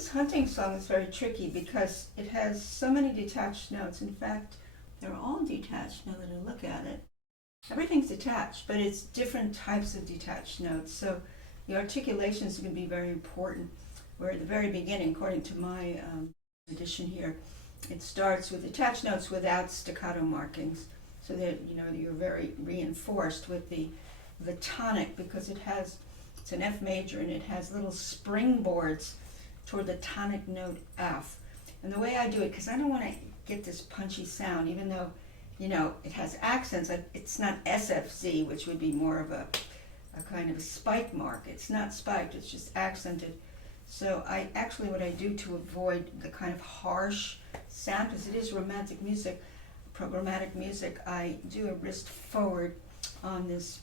This hunting song is very tricky because it has so many detached notes. In fact, they're all detached now that I look at it. Everything's detached, but it's different types of detached notes. So the articulation is going to be very important. Where at the very beginning, according to my edition here, it starts with detached notes without staccato markings. So that you're very reinforced with the tonic, because it's an F major and it has little springboards toward the tonic note F. And the way I do it, because I don't want to get this punchy sound, even though it has accents. It's not SFZ, which would be more of a kind of a spike mark. It's not spiked, it's just accented. So what I do to avoid the kind of harsh sound, because it is romantic music, programmatic music, I do a wrist forward on this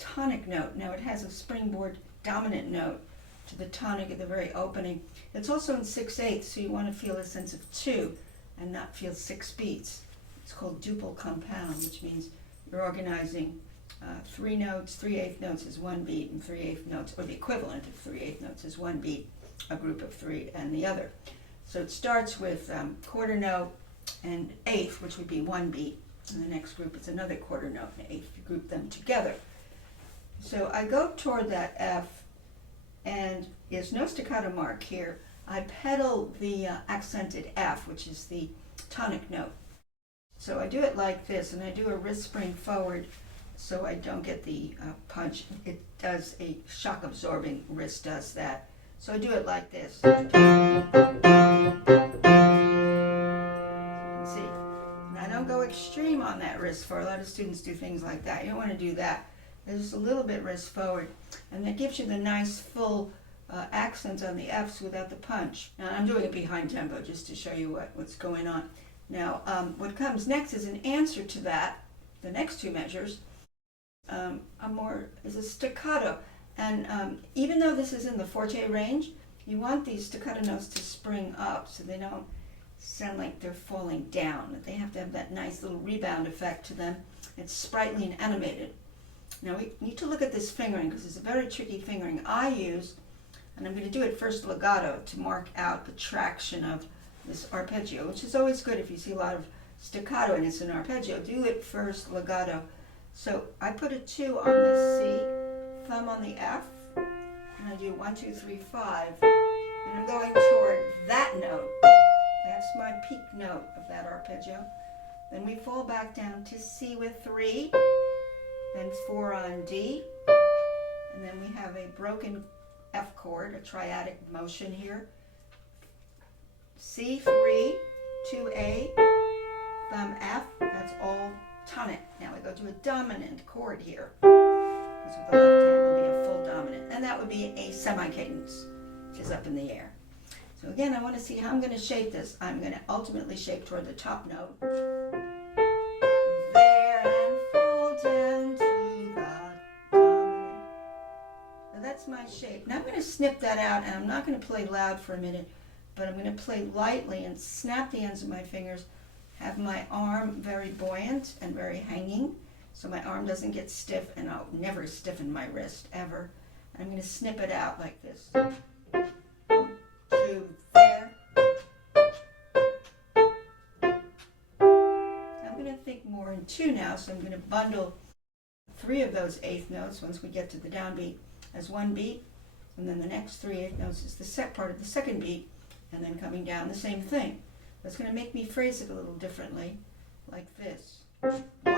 tonic note. Now it has a springboard dominant note to the tonic at the very opening. It's also in 6/8, so you want to feel a sense of 2 and not feel 6 beats. It's called duple compound, which means you're organizing 3 notes, 3/8 notes is 1 beat, and 3/8 notes, or the equivalent of 3/8 notes is 1 beat, a group of 3 and the other. So it starts with quarter note and eighth, which would be 1 beat, and the next group is another quarter note and eighth. You group them together. So I go toward that F, and there's no staccato mark here. I pedal the accented F, which is the tonic note. So I do it like this, and I do a wrist spring forward so I don't get the punch. It does a shock absorbing wrist does that. So I do it like this. You can see. And I don't go extreme on that wrist forward. A lot of students do things like that. You don't want to do that. There's a little bit wrist forward, and that gives you the nice full accents on the Fs without the punch. Now I'm doing it behind tempo just to show you what's going on. Now what comes next is an answer to that. The next 2 measures is a staccato, and even though this is in the forte range, you want these staccato notes to spring up so they don't sound like they're falling down. They have to have that nice little rebound effect to them. It's sprightly and animated. Now we need to look at this fingering, because it's a very tricky fingering I use, and I'm going to do it first legato to mark out the traction of this arpeggio, which is always good if you see a lot of staccato and it's an arpeggio. Do it first legato. So I put a 2 on the C, thumb on the F, and I do 1, 2, 3, 5, and I'm going toward that note. That's my peak note of that arpeggio. Then we fall back down to C with 3, then 4 on D, and then we have a broken F chord, a triadic motion here. C3, 2A, thumb F, that's all tonic. Now we go to a dominant chord here, because with the left hand will be a full dominant, and that would be a semicadence, which is up in the air. So again, I want to see how I'm going to shape this. I'm going to ultimately shape toward the top note. There, and fall down to the dominant. So that's my shape. Now I'm going to snip that out, and I'm not going to play loud for a minute, but I'm going to play lightly and snap the ends of my fingers, have my arm very buoyant and very hanging, so my arm doesn't get stiff, and I'll never stiffen my wrist, ever. I'm going to snip it out like this. 2, there. I'm going to think more in 2 now, so I'm going to bundle 3 of those 8th notes once we get to the downbeat as 1 beat, and then the next 3 8th notes is the set part of the second beat, and then coming down the same thing. That's going to make me phrase it a little differently, like this. 1, 2,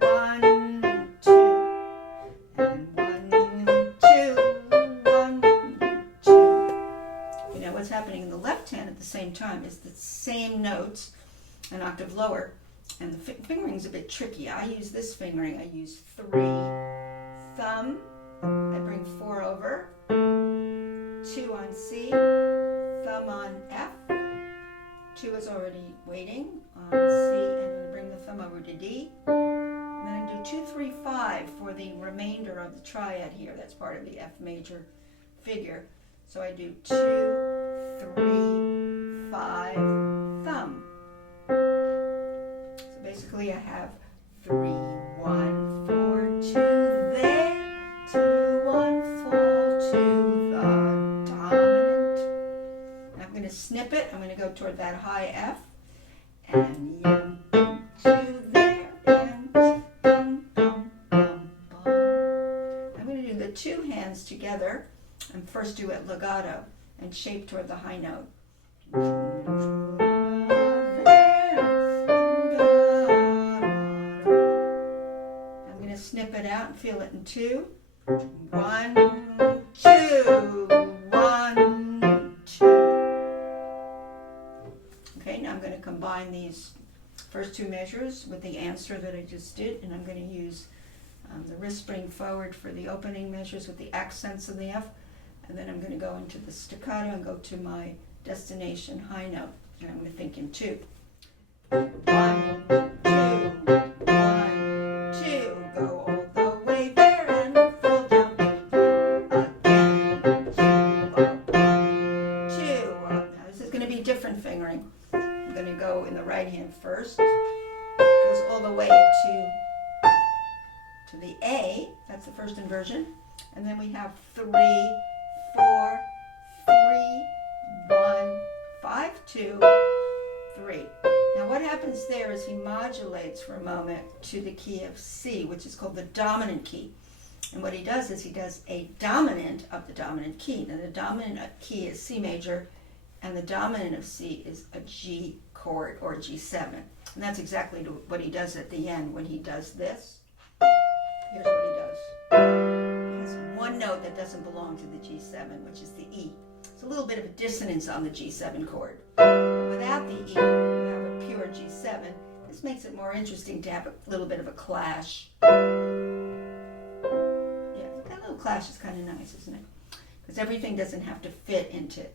1, 2, and 1, 2, 1, 2. You know, what's happening in the left hand at the same time is the same notes, an octave lower, and the fingering's a bit tricky. I use this fingering. I use 3, thumb, I bring 4 over, 2 on C, thumb on F, 2 is already waiting on C, and I bring the thumb over to D, and then I do 2, 3, 5 for the remainder of the triad here. That's part of the F major figure. So I do 2, 3, 5, thumb. So basically I have 3, 1, 4, 2, there, 2, 1, fall to the snip it. I'm going to go toward that high F. And yum, bum, to there, and bum, bum, bum, bum. I'm going to do the two hands together and first do it legato and shape toward the high note. I'm going to snip it out and feel it in two. 1, 2, 1, 2. Okay, now I'm going to combine these first two measures with the answer that I just did, and I'm going to use the wrist spring forward for the opening measures with the accents of the F, and then I'm going to go into the staccato and go to my destination high note, and I'm going to think in two. 1, 2, 1, 2, go all the way there and fall down again. 2, 1, 2. Now this is going to be different fingering. I'm going to go in the right hand first. Goes all the way to the A. That's the first inversion. And then we have 3, 4, 3, 1, 5, 2, 3. Now what happens there is he modulates for a moment to the key of C, which is called the dominant key. And what he does is he does a dominant of the dominant key. Now the dominant key is C major, and the dominant of C is a G chord or G7. And that's exactly what he does at the end when he does this. Here's what he does. He has one note that doesn't belong to the G7, which is the E. It's a little bit of a dissonance on the G7 chord. Without the E, you have a pure G7. This makes it more interesting to have a little bit of a clash. Yeah, that little clash is kind of nice, isn't it? Because everything doesn't have to fit into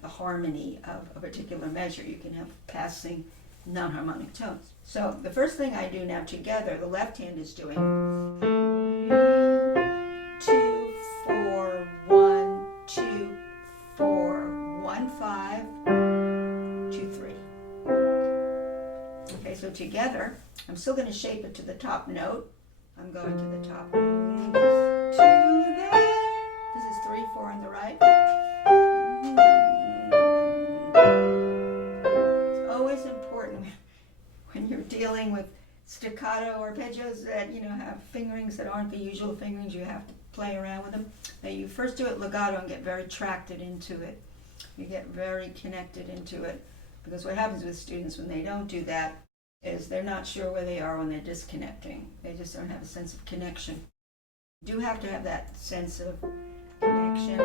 the harmony of a particular measure. You can have passing non-harmonic tones. So the first thing I do now together, the left hand is doing 2, 4, 1, 2, 4, 1, 5, 2, 3. Okay, so together, I'm still going to shape it to the top note. I'm going to the top. 2 there. This is 3, 4 on the right. It's always important when you're dealing with staccato arpeggios that have fingerings that aren't the usual fingerings. You have to play around with them. Now you first do it legato and get very tracted into it. You get very connected into it, because what happens with students when they don't do that is they're not sure where they are when they're disconnecting. They just don't have a sense of connection. You do have to have that sense of connection.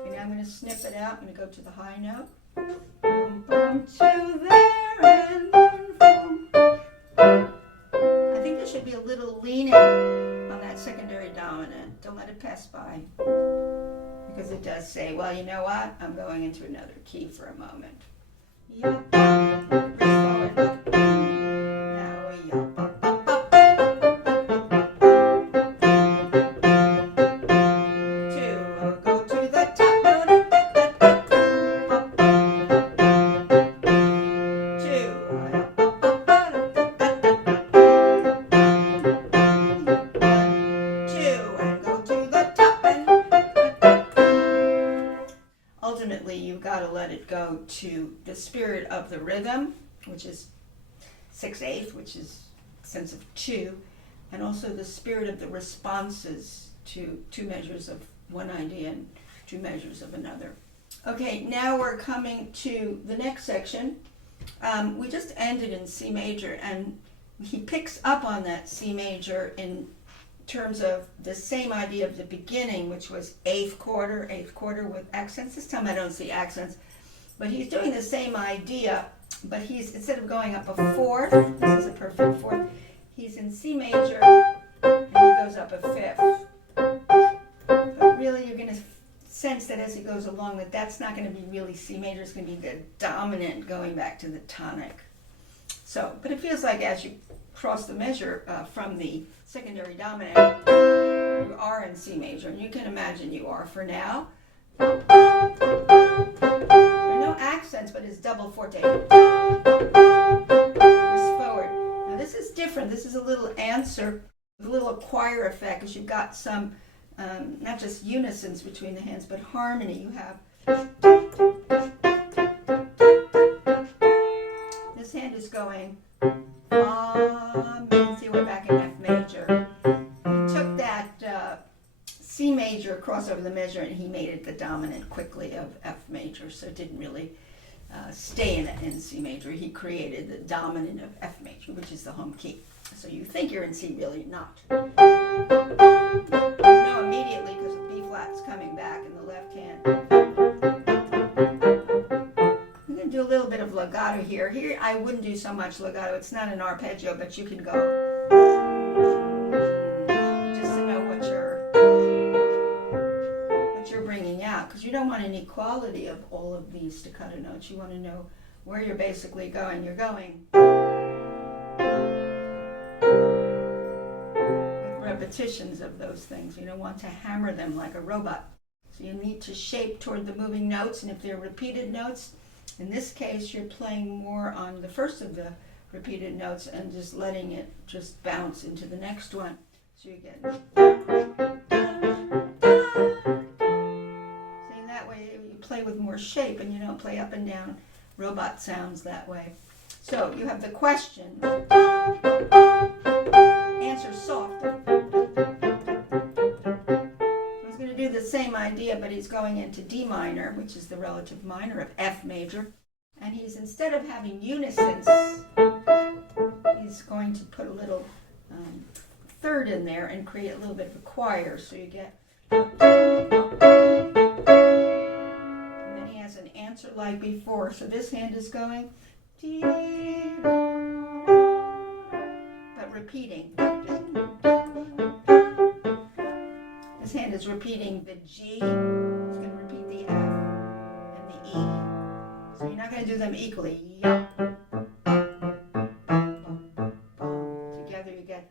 Okay, now I'm going to snip it out. I'm going to go to the high note. Boom, boom, to there and boom, boom. I think there should be a little leaning on that secondary dominant. Don't let it pass by. Because it does say, well, you know what? I'm going into another key for a moment. Yup. Wrist forward. Now we yup. Up, up, up. 2. Go to the top note. 2. Ultimately, you've got to let it go to the spirit of the rhythm, which is 6/8, which is sense of 2, and also the spirit of the responses to 2 measures of one idea and 2 measures of another. Okay, now we're coming to the next section. We just ended in C major, and he picks up on that C major in terms of the same idea of the beginning, which was eighth quarter with accents. This time I don't see accents, but he's doing the same idea, but he's, instead of going up a fourth, this is a perfect fourth, he's in C major, and he goes up a fifth. But really you're going to sense that as he goes along that that's not going to be really C major, it's going to be the dominant going back to the tonic. So, but it feels like as you cross the measure from the secondary dominant, you are in C major, and you can imagine you are for now. There are no accents, but it's double forte. Wrist forward. Now this is different. This is a little answer, a little choir effect, because you've got some not just unisons between the hands, but harmony. You have this hand is going see, we're back in F major. He took that C major across over the measure and he made it the dominant quickly of F major, so it didn't really stay in C major. He created the dominant of F major, which is the home key. So you think you're in C, really not. You know immediately because the B flat's coming back in the left hand. I'm going to do a little bit of legato here. Here I wouldn't do so much legato. It's not an arpeggio, but you can go just to know what you're bringing out, because you don't want an equality of all of these staccato notes. You want to know where you're basically going. You're going with repetitions of those things. You don't want to hammer them like a robot. So you need to shape toward the moving notes, and if they're repeated notes, in this case you're playing more on the first of the repeated notes and just letting it just bounce into the next one. So you get play with more shape, and you don't play up and down robot sounds that way. So you have the question. Answer soft. He's going to do the same idea, but he's going into D minor, which is the relative minor of F major. And he's, instead of having unisons, he's going to put a little third in there and create a little bit of a choir. So you get an answer like before. So this hand is going, but repeating. This hand is repeating the G. It's going to repeat the F and the E. So you're not going to do them equally. Together you get.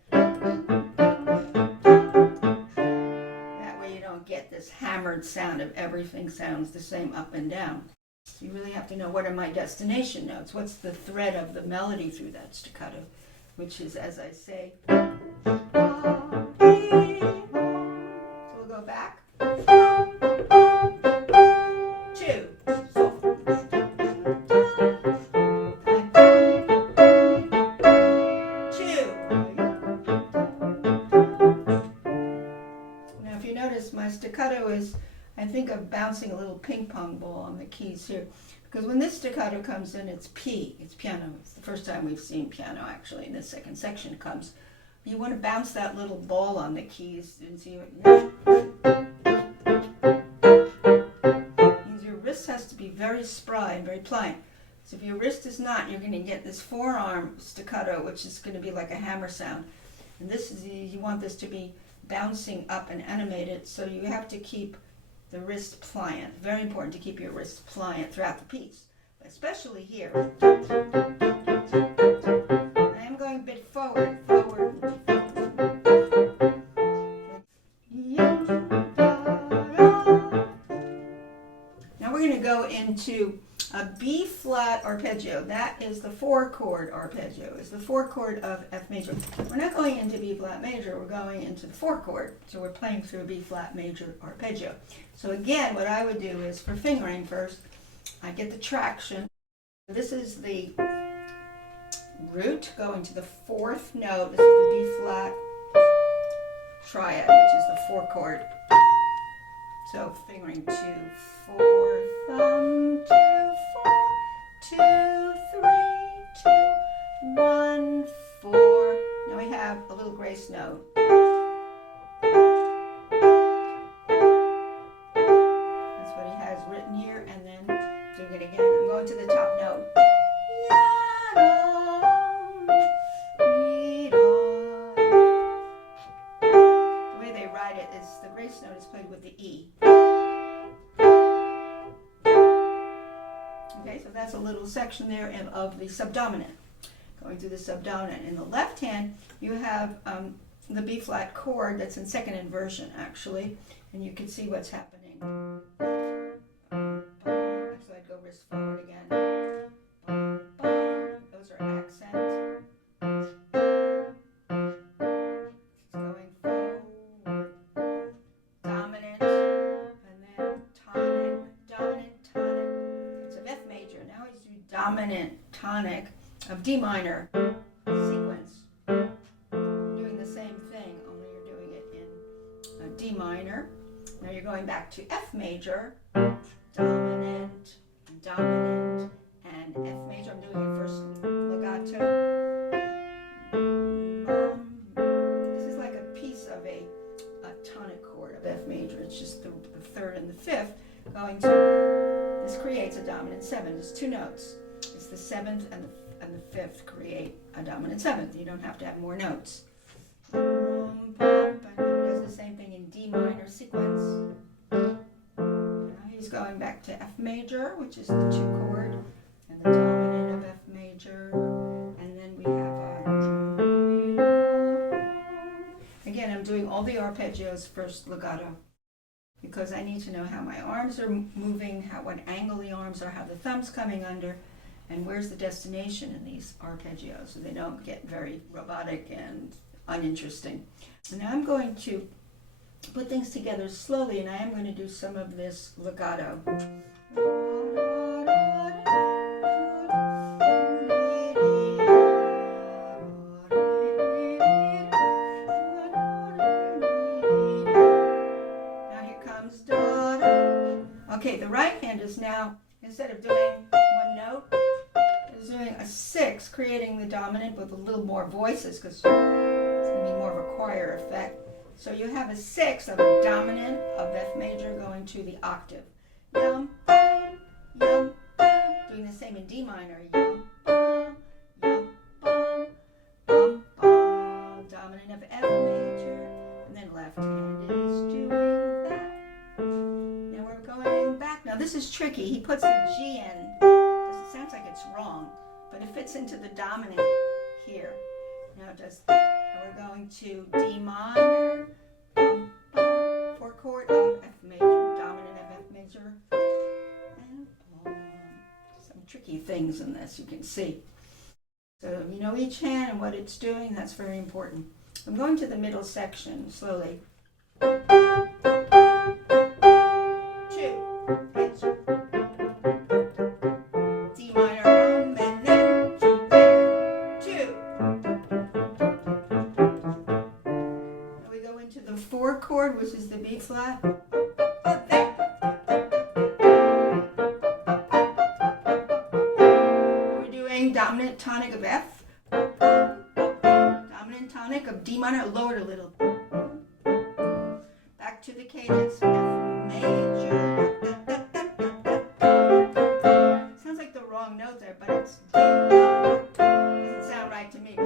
That way you don't get this hammered sound of everything sounds the same up and down. So you really have to know, what are my destination notes? What's the thread of the melody through that staccato? Which is, as I say, so we'll go back. 2. Now if you notice, my staccato is, I think of bouncing a little ping pong ball on the keys here. Because when this staccato comes in, it's P, it's piano. It's the first time we've seen piano actually, in this second section comes. You want to bounce that little ball on the keys and see what. Means your wrist has to be very spry and very pliant. So if your wrist is not, you're going to get this forearm staccato, which is going to be like a hammer sound. And this is, you want this to be bouncing up and animated, so you have to keep the wrist pliant. Very important to keep your wrist pliant throughout the piece, especially here. I am going a bit forward. Now we're going to go into a B flat arpeggio. That is the 4-chord arpeggio. It's the 4-chord of F major. We're not going into B flat major, we're going into the 4-chord. So we're playing through a B flat major arpeggio. So again, what I would do is, for fingering first, I get the traction. This is the root going to the 4th note. This is the B flat triad, which is the 4-chord. So fingering 2, 4, thumb, 2, 4, 2, 3, 2, 1, 4. Now we have a little grace note. That's what he has written here, and then doing it again. I'm going to the top note. The way they write it is the grace note is played with the E. Okay, so that's a little section there of the subdominant. Going through the subdominant. In the left hand, you have the B flat chord that's in second inversion, actually, and you can see what's happening. So I'd go wrist forward again. Those are accents. It's going forward. dominant tonic of D minor sequence. You're doing the same thing, only you're doing it in D minor. Now you're going back to F major, dominant, dominant, and F major. I'm doing it first legato. This is like a piece of a tonic chord of F major. It's just the third and the fifth going to, this creates a dominant seven. There's two notes. It's the seventh and the fifth create a dominant seventh. You don't have to have more notes. And it does the same thing in D minor sequence. Now he's going back to F major, which is the two chord, and the dominant of F major. And then we have again, I'm doing all the arpeggios first legato, because I need to know how my arms are moving, what angle the arms are, how the thumb's coming under, and where's the destination in these arpeggios, so they don't get very robotic and uninteresting. So now I'm going to put things together slowly, and I am going to do some of this legato. Okay, the right hand is now, instead of doing one note, is doing a six, creating the dominant with a little more voices, because it's going to be more of a choir effect. So you have a six of a dominant of F major going to the octave. Yum, bum, yum, bum. Doing the same in D minor. Yum, bum, yum, bum, bum, bum. Dominant of F major, and then left hand is doing that. Now we're going back. Now this is tricky. He puts the G in. It sounds like it's wrong, but it fits into the dominant here. Now we're going to D minor, four chord of F major, dominant of F major, and some tricky things in this you can see. So you know each hand and what it's doing, that's very important. I'm going to the middle section slowly. Chord, which is the B flat. We're doing dominant tonic of F, dominant tonic of D minor, lowered a little. Back to the cadence, F major. Sounds like the wrong note there, but it's D minor. Doesn't sound right to me.